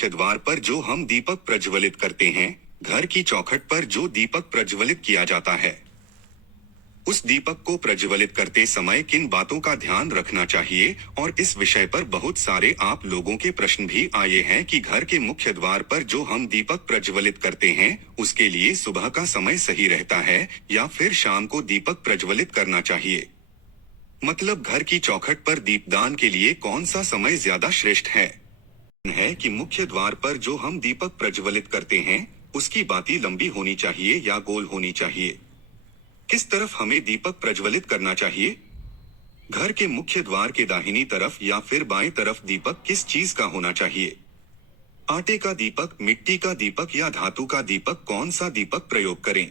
मुख्य द्वार पर जो हम दीपक प्रज्वलित करते हैं, घर की चौखट पर जो दीपक प्रज्वलित किया जाता है, उस दीपक को प्रज्वलित करते समय किन बातों का ध्यान रखना चाहिए। और इस विषय पर बहुत सारे आप लोगों के प्रश्न भी आए हैं कि घर के मुख्य द्वार पर जो हम दीपक प्रज्वलित करते हैं, उसके लिए सुबह का समय सही रहता है या फिर शाम को दीपक प्रज्वलित करना चाहिए। मतलब घर की चौखट पर दीपदान के लिए कौन सा समय ज्यादा श्रेष्ठ है कि मुख्य द्वार पर जो हम दीपक प्रज्वलित करते हैं, उसकी बाती लंबी होनी चाहिए या गोल होनी चाहिए। किस तरफ हमें दीपक प्रज्वलित करना चाहिए? घर के मुख्य द्वार के दाहिनी तरफ या फिर बाएं तरफ दीपक किस चीज का होना चाहिए? आटे का दीपक, मिट्टी का दीपक या धातु का दीपक? कौन सा दीपक प्रयोग करें?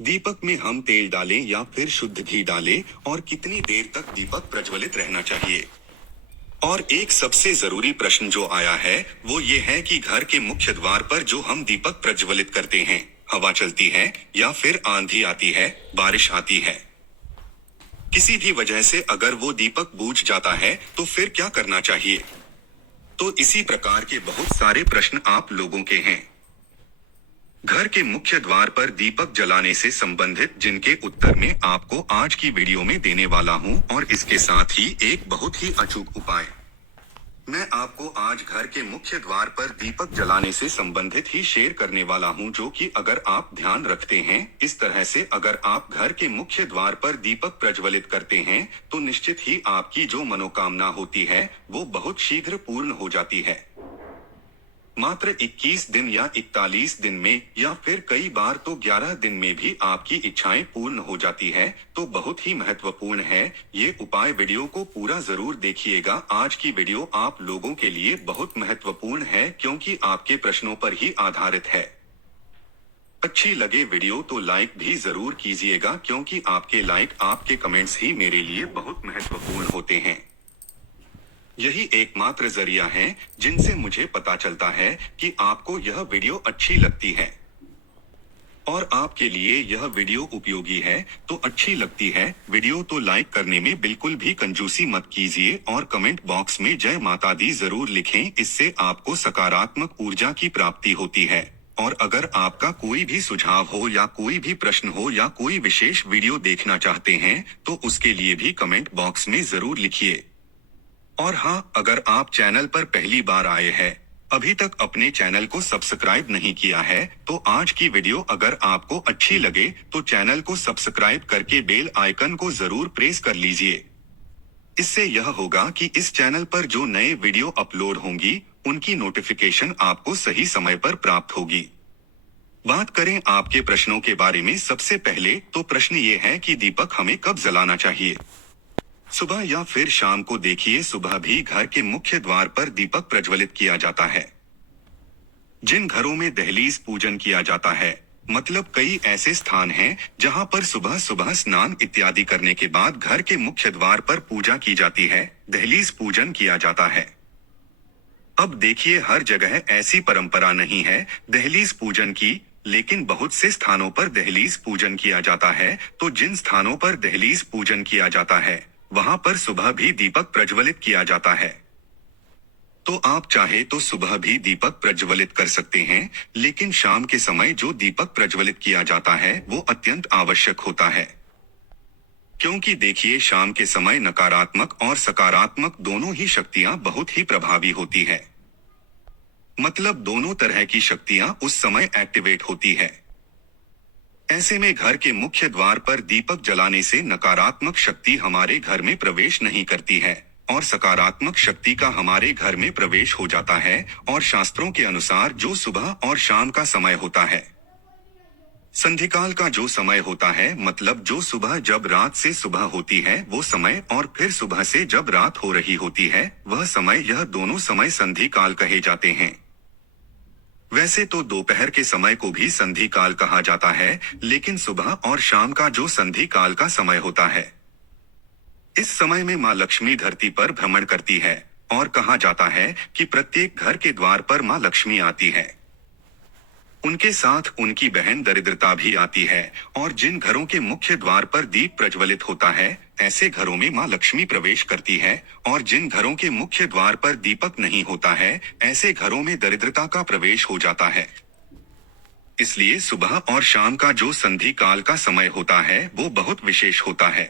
दीपक में हम तेल डालें या फिर शुद्ध घी डालें? और कितनी देर तक दीपक प्रज्वलित रहना चाहिए? और एक सबसे जरूरी प्रश्न जो आया है वो ये है कि घर के मुख्य द्वार पर जो हम दीपक प्रज्वलित करते हैं, हवा चलती है या फिर आंधी आती है, बारिश आती है, किसी भी वजह से अगर वो दीपक बुझ जाता है तो फिर क्या करना चाहिए? तो इसी प्रकार के बहुत सारे प्रश्न आप लोगों के हैं। घर के मुख्य द्वार पर दीपक जलाने से संबंधित जिनके उत्तर में आपको आज की वीडियो में देने वाला हूं, और इसके साथ ही एक बहुत ही अचूक उपाय मैं आपको आज घर के मुख्य द्वार पर दीपक जलाने से संबंधित ही शेयर करने वाला हूं, जो कि अगर आप ध्यान रखते हैं इस तरह से, अगर आप घर के मुख्य द्वार पर दीपक प्रज्वलित करते हैं तो निश्चित ही आपकी जो मनोकामना होती है वो बहुत शीघ्र पूर्ण हो जाती है। मात्र 21 दिन या 41 दिन में या फिर कई बार तो 11 दिन में भी आपकी इच्छाएं पूर्ण हो जाती है। तो बहुत ही महत्वपूर्ण है ये उपाय। वीडियो को पूरा जरूर देखिएगा। आज की वीडियो आप लोगों के लिए बहुत महत्वपूर्ण है क्योंकि आपके प्रश्नों पर ही आधारित है। अच्छी लगे वीडियो तो लाइक भी जरूर कीजिएगा क्योंकि आपके लाइक, आपके कमेंट्स ही मेरे लिए बहुत महत्वपूर्ण होते हैं। यही एकमात्र जरिया है जिनसे मुझे पता चलता है कि आपको यह वीडियो अच्छी लगती है और आपके लिए यह वीडियो उपयोगी है। तो अच्छी लगती है वीडियो तो लाइक करने में बिल्कुल भी कंजूसी मत कीजिए और कमेंट बॉक्स में जय माता दी जरूर लिखें। इससे आपको सकारात्मक ऊर्जा की प्राप्ति होती है। और अगर आपका कोई भी सुझाव हो या कोई भी प्रश्न हो या कोई विशेष वीडियो देखना चाहते हैं तो उसके लिए भी कमेंट बॉक्स में जरूर लिखिए। और हाँ, अगर आप चैनल पर पहली बार आए हैं, अभी तक अपने चैनल को सब्सक्राइब नहीं किया है, तो आज की वीडियो अगर आपको अच्छी लगे तो चैनल को सब्सक्राइब करके बेल आइकन को जरूर प्रेस कर लीजिए। इससे यह होगा कि इस चैनल पर जो नए वीडियो अपलोड होंगी उनकी नोटिफिकेशन आपको सही समय पर प्राप्त होगी। बात करें आपके प्रश्नों के बारे में। सबसे पहले तो प्रश्न ये है कि दीपक हमें कब जलाना चाहिए, सुबह या फिर शाम को? देखिए, सुबह भी घर के मुख्य द्वार पर दीपक प्रज्वलित किया जाता है। जिन घरों में दहलीज पूजन किया जाता है, मतलब कई ऐसे स्थान हैं जहां पर सुबह सुबह स्नान इत्यादि करने के बाद घर के मुख्य द्वार पर पूजा की जाती है, दहलीज पूजन किया जाता है। अब देखिए, हर जगह ऐसी परंपरा नहीं है दहलीज पूजन की, लेकिन बहुत से स्थानों पर दहलीज पूजन किया जाता है। तो जिन स्थानों पर दहलीज पूजन किया जाता है वहां पर सुबह भी दीपक प्रज्वलित किया जाता है। तो आप चाहे तो सुबह भी दीपक प्रज्वलित कर सकते हैं, लेकिन शाम के समय जो दीपक प्रज्वलित किया जाता है वो अत्यंत आवश्यक होता है। क्योंकि देखिए, शाम के समय नकारात्मक और सकारात्मक दोनों ही शक्तियां बहुत ही प्रभावी होती है। मतलब दोनों तरह की शक्तियां उस समय एक्टिवेट होती है। ऐसे में घर के मुख्य द्वार पर दीपक जलाने से नकारात्मक शक्ति हमारे घर में प्रवेश नहीं करती है और सकारात्मक शक्ति का हमारे घर में प्रवेश हो जाता है। और शास्त्रों के अनुसार जो सुबह और शाम का समय होता है, संधिकाल का जो समय होता है, मतलब जो सुबह जब रात से सुबह होती है वो समय, और फिर सुबह से जब रात हो रही होती है वह समय, यह दोनों समय संधि काल कहे जाते हैं। वैसे तो दोपहर के समय को भी संधि काल कहा जाता है, लेकिन सुबह और शाम का जो संधि काल का समय होता है, इस समय में माँ लक्ष्मी धरती पर भ्रमण करती है और कहा जाता है कि प्रत्येक घर के द्वार पर माँ लक्ष्मी आती है। उनके साथ उनकी बहन दरिद्रता भी आती है। और जिन घरों के मुख्य द्वार पर दीप प्रज्वलित होता है, ऐसे घरों में माँ लक्ष्मी प्रवेश करती है। और जिन घरों के मुख्य द्वार पर दीपक नहीं होता है, ऐसे घरों में दरिद्रता का प्रवेश हो जाता है। इसलिए सुबह और शाम का जो संधि काल का समय होता है वो बहुत विशेष होता है।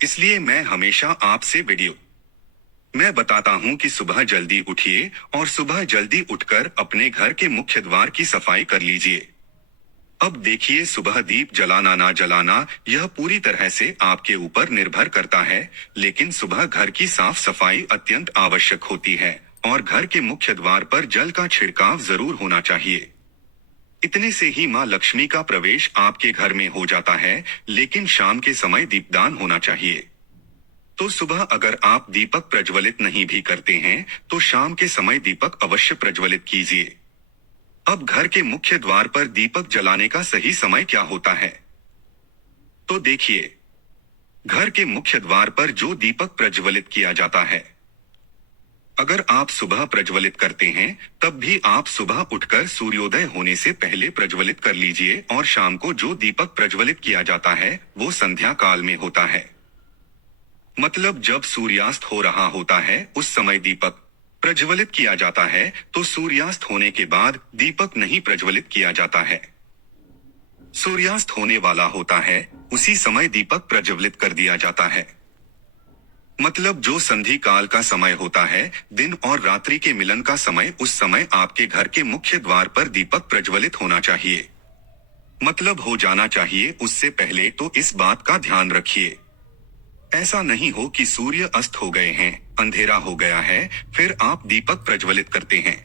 इसलिए मैं हमेशा आपसे मैं बताता हूँ कि सुबह जल्दी उठिए और सुबह जल्दी उठकर अपने घर के मुख्य द्वार की सफाई कर लीजिए। अब देखिए, सुबह दीप जलाना ना जलाना यह पूरी तरह से आपके ऊपर निर्भर करता है, लेकिन सुबह घर की साफ सफाई अत्यंत आवश्यक होती है और घर के मुख्य द्वार पर जल का छिड़काव जरूर होना चाहिए। इतने से ही माँ लक्ष्मी का प्रवेश आपके घर में हो जाता है। लेकिन शाम के समय दीपदान होना चाहिए। तो सुबह अगर आप दीपक प्रज्वलित नहीं भी करते हैं, तो शाम के समय दीपक अवश्य प्रज्वलित कीजिए। अब घर के मुख्य द्वार पर दीपक जलाने का सही समय क्या होता है? तो देखिए, घर के मुख्य द्वार पर जो दीपक प्रज्वलित किया जाता है, अगर आप सुबह प्रज्वलित करते हैं, तब भी आप सुबह उठकर सूर्योदय होने से पहले प्रज्वलित कर लीजिए। और शाम को जो दीपक प्रज्वलित किया जाता है वो संध्या काल में होता है। मतलब जब सूर्यास्त हो रहा होता है उस समय दीपक प्रज्वलित किया जाता है। तो सूर्यास्त होने के बाद दीपक नहीं प्रज्वलित किया जाता है। सूर्यास्त होने वाला होता है उसी समय दीपक प्रज्वलित कर दिया जाता है। मतलब जो संधि काल का समय होता है, दिन और रात्रि के मिलन का समय, उस समय आपके घर के मुख्य द्वार पर दीपक प्रज्वलित होना चाहिए। मतलब हो जाना चाहिए उससे पहले। तो इस बात का ध्यान रखिए, ऐसा नहीं हो कि सूर्य अस्त हो गए हैं, अंधेरा हो गया है, फिर आप दीपक प्रज्वलित करते हैं।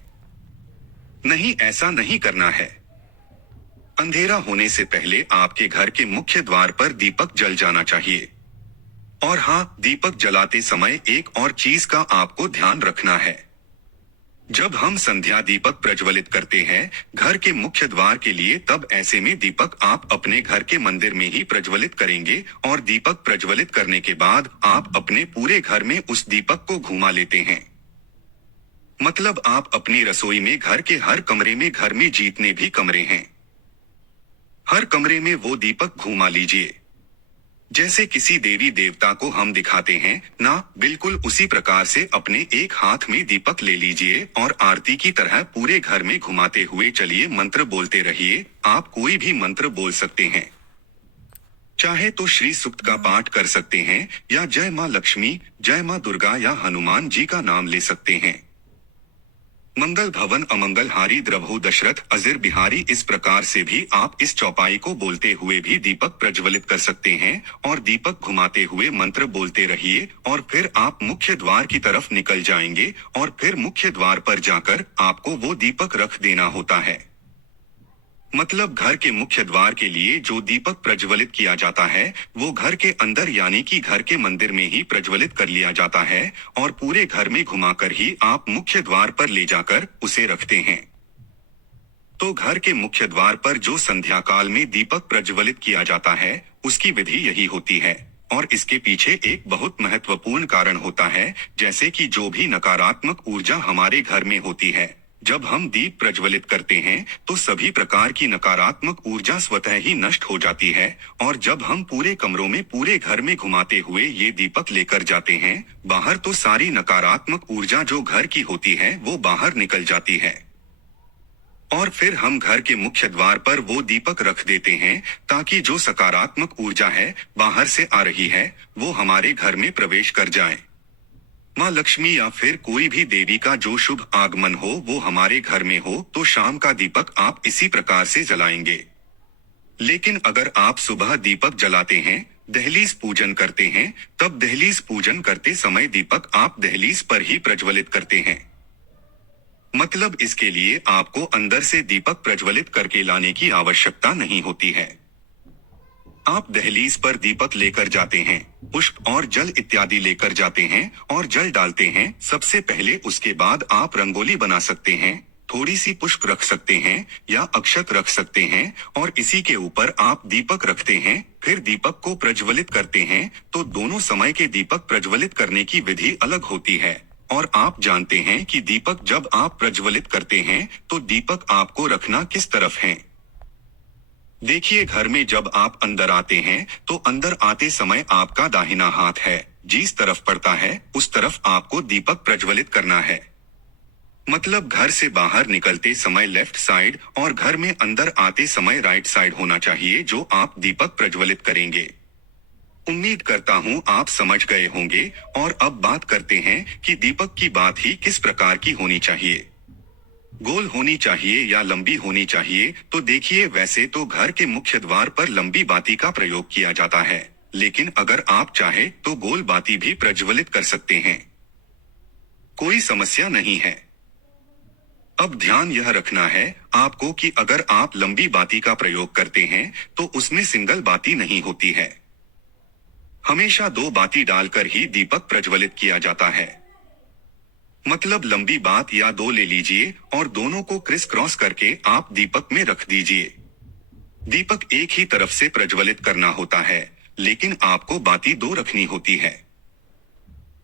नहीं, ऐसा नहीं करना है। अंधेरा होने से पहले आपके घर के मुख्य द्वार पर दीपक जल जाना चाहिए। और हाँ, दीपक जलाते समय एक और चीज का आपको ध्यान रखना है। जब हम संध्या दीपक प्रज्वलित करते हैं घर के मुख्य द्वार के लिए, तब ऐसे में दीपक आप अपने घर के मंदिर में ही प्रज्वलित करेंगे। और दीपक प्रज्वलित करने के बाद आप अपने पूरे घर में उस दीपक को घुमा लेते हैं। मतलब आप अपनी रसोई में, घर के हर कमरे में, घर में जितने भी कमरे हैं, हर कमरे में वो दीपक घुमा लीजिए। जैसे किसी देवी देवता को हम दिखाते हैं ना, बिल्कुल उसी प्रकार से अपने एक हाथ में दीपक ले लीजिए और आरती की तरह पूरे घर में घुमाते हुए चलिए। मंत्र बोलते रहिए। आप कोई भी मंत्र बोल सकते हैं, चाहे तो श्री सूक्त का पाठ कर सकते हैं, या जय माँ लक्ष्मी, जय माँ दुर्गा, या हनुमान जी का नाम ले सकते हैं। मंगल भवन अमंगल हारी द्रवहु दशरथ अजिर बिहारी, इस प्रकार से भी आप इस चौपाई को बोलते हुए भी दीपक प्रज्वलित कर सकते हैं। और दीपक घुमाते हुए मंत्र बोलते रहिए और फिर आप मुख्य द्वार की तरफ निकल जाएंगे। और फिर मुख्य द्वार पर जाकर आपको वो दीपक रख देना होता है। मतलब घर के मुख्य द्वार के लिए जो दीपक प्रज्वलित किया जाता है वो घर के अंदर यानी कि घर के मंदिर में ही प्रज्वलित कर लिया जाता है। और पूरे घर में घुमाकर ही आप मुख्य द्वार पर ले जाकर उसे रखते हैं। तो घर के मुख्य द्वार पर जो संध्या काल में दीपक प्रज्वलित किया जाता है उसकी विधि यही होती है। और इसके पीछे एक बहुत महत्वपूर्ण कारण होता है, जैसे कि जो भी नकारात्मक ऊर्जा हमारे घर में होती है, जब हम दीप प्रज्वलित करते हैं तो सभी प्रकार की नकारात्मक ऊर्जा स्वतः ही नष्ट हो जाती है। और जब हम पूरे कमरों में, पूरे घर में घुमाते हुए ये दीपक लेकर जाते हैं बाहर, तो सारी नकारात्मक ऊर्जा जो घर की होती है वो बाहर निकल जाती है। और फिर हम घर के मुख्य द्वार पर वो दीपक रख देते हैं ताकि जो सकारात्मक ऊर्जा है बाहर से आ रही है वो हमारे घर में प्रवेश कर जाए। माँ लक्ष्मी या फिर कोई भी देवी का जो शुभ आगमन हो वो हमारे घर में हो, तो शाम का दीपक आप इसी प्रकार से जलाएंगे। लेकिन अगर आप सुबह दीपक जलाते हैं, दहलीज पूजन करते हैं, तब दहलीज पूजन करते समय दीपक आप दहलीज पर ही प्रज्वलित करते हैं। मतलब इसके लिए आपको अंदर से दीपक प्रज्वलित करके लाने की आवश्यकता नहीं होती है। आप दहलीज पर दीपक लेकर जाते हैं, पुष्प और जल इत्यादि लेकर जाते हैं और जल डालते हैं सबसे पहले। उसके बाद आप रंगोली बना सकते हैं, थोड़ी सी पुष्प रख सकते हैं या अक्षत रख सकते हैं और इसी के ऊपर आप दीपक रखते हैं। फिर दीपक को प्रज्वलित करते हैं। तो दोनों समय के दीपक प्रज्वलित करने की विधि अलग होती है। और आप जानते हैं कि दीपक जब आप प्रज्वलित करते हैं तो दीपक आपको रखना किस तरफ है। देखिए, घर में जब आप अंदर आते हैं तो अंदर आते समय आपका दाहिना हाथ है जिस तरफ पड़ता है उस तरफ आपको दीपक प्रज्वलित करना है। मतलब घर से बाहर निकलते समय लेफ्ट साइड और घर में अंदर आते समय राइट साइड होना चाहिए जो आप दीपक प्रज्वलित करेंगे। उम्मीद करता हूँ आप समझ गए होंगे। और अब बात करते हैं कि दीपक की बात ही किस प्रकार की होनी चाहिए। गोल होनी चाहिए या लंबी होनी चाहिए, तो देखिए, वैसे तो घर के मुख्य द्वार पर लंबी बाती का प्रयोग किया जाता है, लेकिन अगर आप चाहे तो गोल बाती भी प्रज्वलित कर सकते हैं, कोई समस्या नहीं है। अब ध्यान यह रखना है आपको कि अगर आप लंबी बाती का प्रयोग करते हैं तो उसमें सिंगल बाती नहीं होती है, हमेशा दो बाती डालकर ही दीपक प्रज्वलित किया जाता है। मतलब लंबी बात या दो ले लीजिए और दोनों को क्रिस क्रॉस करके आप दीपक में रख दीजिए। दीपक एक ही तरफ से प्रज्वलित करना होता है, लेकिन आपको बाती दो रखनी होती है।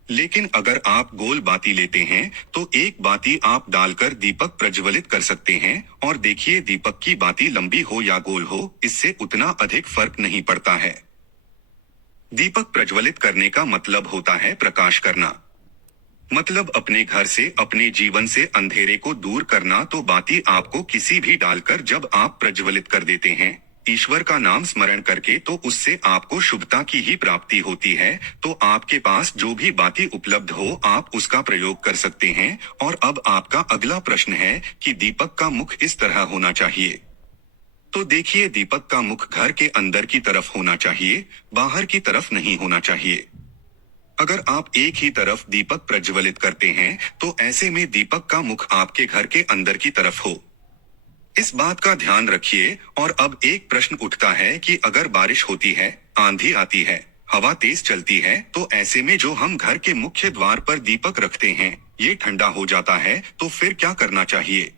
लेकिन अगर आप गोल बाती लेते हैं तो एक बाती आप डालकर दीपक प्रज्वलित कर सकते हैं और देखिए, दीपक की बाती लंबी हो या गोल हो, इससे उतना अधिक फर्क नहीं पड़ता है। दीपक प्रज्वलित करने का मतलब होता है प्रकाश करना, मतलब अपने घर से, अपने जीवन से अंधेरे को दूर करना। तो बाती आपको किसी भी डालकर जब आप प्रज्वलित कर देते हैं ईश्वर का नाम स्मरण करके, तो उससे आपको शुभता की ही प्राप्ति होती है। तो आपके पास जो भी बाती उपलब्ध हो आप उसका प्रयोग कर सकते हैं। और अब आपका अगला प्रश्न है कि दीपक का मुख इस तरह होना चाहिए। तो देखिए, दीपक का मुख घर के अंदर की तरफ होना चाहिए, बाहर की तरफ नहीं होना चाहिए। अगर आप एक ही तरफ दीपक प्रज्वलित करते हैं तो ऐसे में दीपक का मुख आपके घर के अंदर की तरफ हो, इस बात का ध्यान रखिए। और अब एक प्रश्न उठता है कि अगर बारिश होती है, आंधी आती है, हवा तेज चलती है, तो ऐसे में जो हम घर के मुख्य द्वार पर दीपक रखते हैं ये ठंडा हो जाता है, तो फिर क्या करना चाहिए।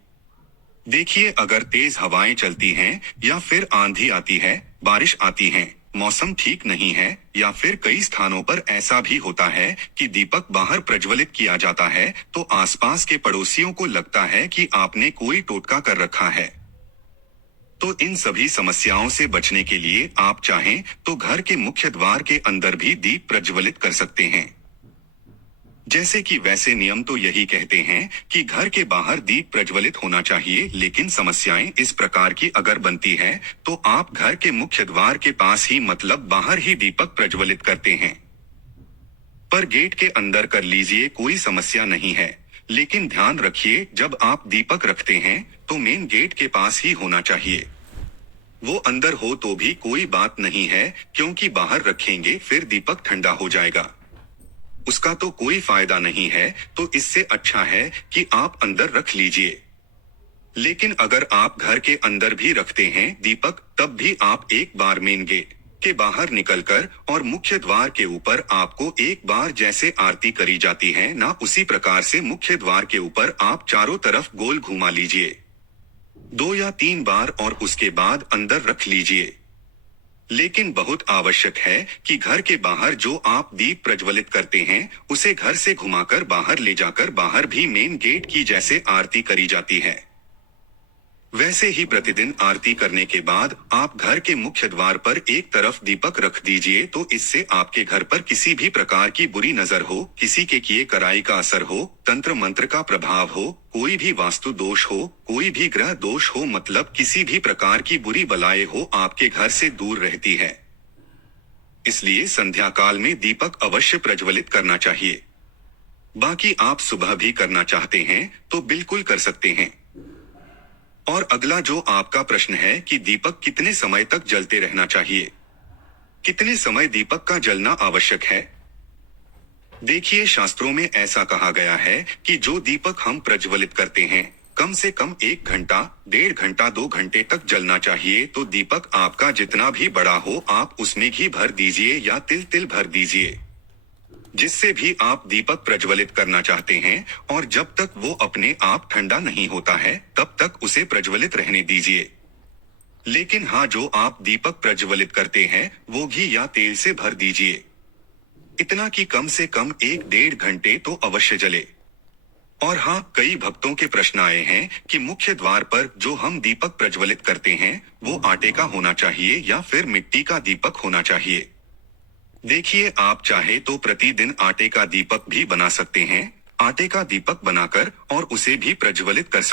देखिए, अगर तेज हवाएं चलती हैं या फिर आंधी आती है, बारिश आती है, मौसम ठीक नहीं है, या फिर कई स्थानों पर ऐसा भी होता है कि दीपक बाहर प्रज्वलित किया जाता है, तो आसपास के पड़ोसियों को लगता है कि आपने कोई टोटका कर रखा है। तो इन सभी समस्याओं से बचने के लिए आप चाहें तो घर के मुख्य द्वार के अंदर भी दीप प्रज्वलित कर सकते हैं। जैसे कि वैसे नियम तो यही कहते हैं कि घर के बाहर दीप प्रज्वलित होना चाहिए, लेकिन समस्याएं इस प्रकार की अगर बनती है तो आप घर के मुख्य द्वार के पास ही, मतलब बाहर ही दीपक प्रज्वलित करते हैं। पर गेट के अंदर कर लीजिए, कोई समस्या नहीं है। लेकिन ध्यान रखिए, जब आप दीपक रखते हैं तो मेन गेट के पास ही होना चाहिए। वो अंदर हो तो भी कोई बात नहीं है, क्योंकि बाहर रखेंगे फिर दीपक ठंडा हो जाएगा, उसका तो कोई फायदा नहीं है। तो इससे अच्छा है कि आप अंदर रख लीजिए। लेकिन अगर आप घर के अंदर भी रखते हैं दीपक, तब भी आप एक बार मेन गेट के बाहर निकलकर और मुख्य द्वार के ऊपर आपको एक बार जैसे आरती करी जाती है ना, उसी प्रकार से मुख्य द्वार के ऊपर आप चारों तरफ गोल घुमा लीजिए 2 या 3 बार और उसके बाद अंदर रख लीजिए। लेकिन बहुत आवश्यक है कि घर के बाहर जो आप दीप प्रज्वलित करते हैं उसे घर से घुमाकर बाहर ले जाकर बाहर भी मेन गेट की जैसे आरती करी जाती है, वैसे ही प्रतिदिन आरती करने के बाद आप घर के मुख्य द्वार पर एक तरफ दीपक रख दीजिए। तो इससे आपके घर पर किसी भी प्रकार की बुरी नजर हो, किसी के किए कराई का असर हो, तंत्र मंत्र का प्रभाव हो, कोई भी वास्तु दोष हो, कोई भी ग्रह दोष हो, मतलब किसी भी प्रकार की बुरी बलाएं हो, आपके घर से दूर रहती है। इसलिए संध्या काल में दीपक अवश्य प्रज्वलित करना चाहिए। बाकी आप सुबह भी करना चाहते हैं तो बिल्कुल कर सकते हैं। और अगला जो आपका प्रश्न है कि दीपक कितने समय तक जलते रहना चाहिए, कितने समय दीपक का जलना आवश्यक है। देखिए, शास्त्रों में ऐसा कहा गया है कि जो दीपक हम प्रज्वलित करते हैं कम से कम 1 घंटा, 1.5 घंटा, 2 घंटे तक जलना चाहिए। तो दीपक आपका जितना भी बड़ा हो आप उसमें घी भर दीजिए या तिल तिल भर दीजिए, जिससे भी आप दीपक प्रज्वलित करना चाहते हैं। और जब तक वो अपने आप ठंडा नहीं होता है तब तक उसे प्रज्वलित रहने दीजिए। लेकिन हाँ, जो आप दीपक प्रज्वलित करते हैं वो घी या तेल से भर दीजिए, इतना कि कम से कम 1-1.5 घंटे तो अवश्य जले। और हाँ, कई भक्तों के प्रश्न आए हैं कि मुख्य द्वार पर जो हम दीपक प्रज्वलित करते हैं वो आटे का होना चाहिए या फिर मिट्टी का दीपक होना चाहिए। देखिए, आप चाहे तो प्रतिदिन आटे का दीपक भी बना सकते हैं, आटे का दीपक बनाकर और उसे भी प्रज्वलित कर सकते हैं।